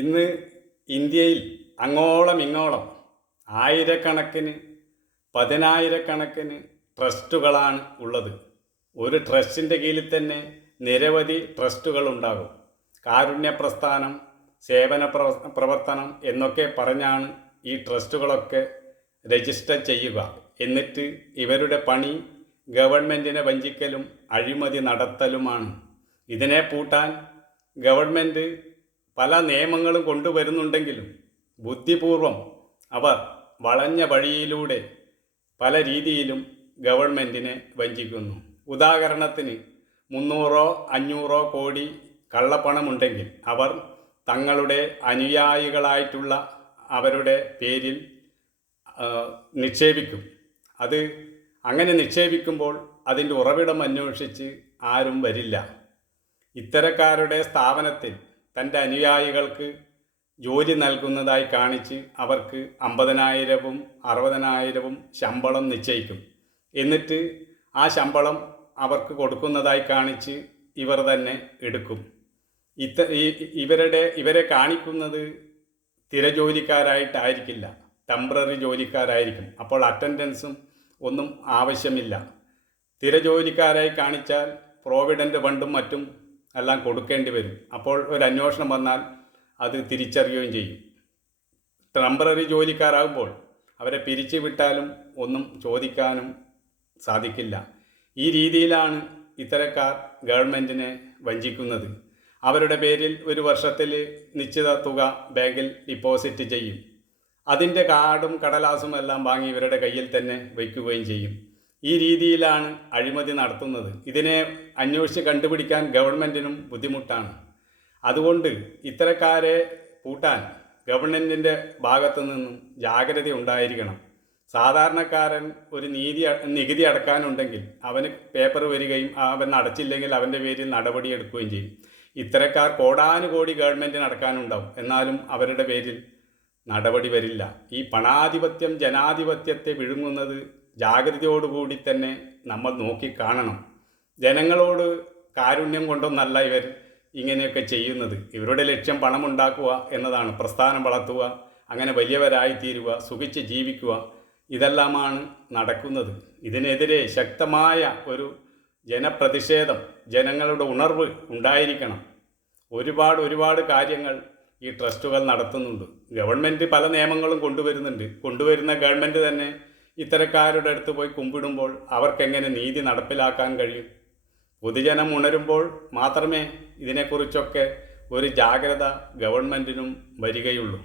ഇന്ന് ഇന്ത്യയിൽ അങ്ങോളം ഇങ്ങോളം ആയിരക്കണക്കിന് പതിനായിരക്കണക്കിന് ട്രസ്റ്റുകളാണ് ഉള്ളത്. ഒരു ട്രസ്റ്റിൻ്റെ കീഴിൽ തന്നെ നിരവധി ട്രസ്റ്റുകളുണ്ടാകും. കാരുണ്യ പ്രസ്ഥാനം, സേവന പ്രവർത്തനം എന്നൊക്കെ പറഞ്ഞാണ് ഈ ട്രസ്റ്റുകളൊക്കെ രജിസ്റ്റർ ചെയ്യുക. എന്നിട്ട് ഇവരുടെ പണി ഗവൺമെൻറ്റിനെ വഞ്ചിക്കലും അഴിമതി നടത്തലുമാണ്. ഇതിനെ പൂട്ടാൻ ഗവൺമെൻറ് പല നിയമങ്ങളും കൊണ്ടുവരുന്നുണ്ടെങ്കിലും ബുദ്ധിപൂർവം അവർ വളഞ്ഞ വഴിയിലൂടെ പല രീതിയിലും ഗവൺമെൻറ്റിനെ വഞ്ചിക്കുന്നു. ഉദാഹരണത്തിന് 300-500 കോടി കള്ളപ്പണമുണ്ടെങ്കിൽ അവർ തങ്ങളുടെ അനുയായികളായിട്ടുള്ള അവരുടെ പേരിൽ നിക്ഷേപിക്കും. അത് അങ്ങനെ നിക്ഷേപിക്കുമ്പോൾ അതിൻ്റെ ഉറവിടം അന്വേഷിച്ച് ആരും വരില്ല. ഇത്തരക്കാരുടെ സ്ഥാപനത്തിൽ തൻ്റെ അനുയായികൾക്ക് ജോലി നൽകുന്നതായി കാണിച്ച് അവർക്ക് 50,000-ഉം 60,000-ഉം ശമ്പളം നിശ്ചയിക്കും. എന്നിട്ട് ആ ശമ്പളം അവർക്ക് കൊടുക്കുന്നതായി കാണിച്ച് ഇവർ തന്നെ എടുക്കും. ഇവരെ കാണിക്കുന്നത് സ്ഥിര ജോലിക്കാരായിട്ടായിരിക്കില്ല, ടെമ്പററി ജോലിക്കാരായിരിക്കും. അപ്പോൾ അറ്റൻഡൻസും ഒന്നും ആവശ്യമില്ല. സ്ഥിര ജോലിക്കാരായി കാണിച്ചാൽ പ്രോവിഡൻ്റ് ഫണ്ടും മറ്റും എല്ലാം കൊടുക്കേണ്ടി വരും. അപ്പോൾ ഒരു അന്വേഷണം വന്നാൽ അത് തിരിച്ചറിയുകയും ചെയ്യും. ടെമ്പററി ജോലിക്കാരാകുമ്പോൾ അവരെ പിരിച്ചു വിട്ടാലും ഒന്നും ചോദിക്കാനും സാധിക്കില്ല. ഈ രീതിയിലാണ് ഇത്തരക്കാർ ഗവൺമെൻറ്റിനെ വഞ്ചിക്കുന്നത്. അവരുടെ പേരിൽ ഒരു വർഷത്തിൽ നിശ്ചിത തുക ബാങ്കിൽ ഡിപ്പോസിറ്റ് ചെയ്യും. അതിൻ്റെ കാർഡും കടലാസും എല്ലാം വാങ്ങി ഇവരുടെ കയ്യിൽ തന്നെ വയ്ക്കുകയും ചെയ്യും. ഈ രീതിയിലാണ് അഴിമതി നടത്തുന്നത്. ഇതിനെ അന്വേഷിച്ച് കണ്ടുപിടിക്കാൻ ഗവൺമെൻറ്റിനും ബുദ്ധിമുട്ടാണ്. അതുകൊണ്ട് ഇത്തരക്കാരെ പൂട്ടാൻ ഗവൺമെൻറ്റിൻ്റെ ഭാഗത്തു നിന്നും ജാഗ്രത ഉണ്ടായിരിക്കണം. സാധാരണക്കാരൻ ഒരു നികുതി അടക്കാനുണ്ടെങ്കിൽ അവന് പേപ്പർ വരികയും അവൻ അടച്ചില്ലെങ്കിൽ അവൻ്റെ പേരിൽ നടപടിയെടുക്കുകയും ചെയ്യും. ഇത്തരക്കാർ കോടാനുകോടി ഗവൺമെൻറ്റിന് അടക്കാനുണ്ടാവും, എന്നാലും അവരുടെ പേരിൽ നടപടി വരില്ല. ഈ പണാധിപത്യം ജനാധിപത്യത്തെ വിഴുങ്ങുന്നത് ജാഗ്രതയോടുകൂടി തന്നെ നമ്മൾ നോക്കിക്കാണണം. ജനങ്ങളോട് കാരുണ്യം കൊണ്ടൊന്നല്ല ഇവർ ഇങ്ങനെയൊക്കെ ചെയ്യുന്നത്. ഇവരുടെ ലക്ഷ്യം പണമുണ്ടാക്കുക എന്നതാണ്, പ്രസ്ഥാനം വളർത്തുക, അങ്ങനെ വലിയവരായിത്തീരുക, സുഖിച്ച് ജീവിക്കുക, ഇതെല്ലാമാണ് നടക്കുന്നത്. ഇതിനെതിരെ ശക്തമായ ഒരു ജനപ്രതിഷേധം, ജനങ്ങളുടെ ഉണർവ് ഉണ്ടായിരിക്കണം. ഒരുപാട് കാര്യങ്ങൾ ഈ ട്രസ്റ്റുകൾ നടത്തുന്നുണ്ട്. ഗവൺമെൻറ് പല നിയമങ്ങളും കൊണ്ടുവരുന്ന ഗവൺമെൻറ് തന്നെ ഇത്തരക്കാരുടെ അടുത്ത് പോയി കുമ്പിടുമ്പോൾ അവർക്കെങ്ങനെ നീതി നടപ്പിലാക്കാൻ കഴിയും? പൊതുജനം ഉണരുമ്പോൾ മാത്രമേ ഇതിനെക്കുറിച്ചൊക്കെ ഒരു ജാഗ്രത ഗവൺമെൻറ്റിനും വരികയുള്ളൂ.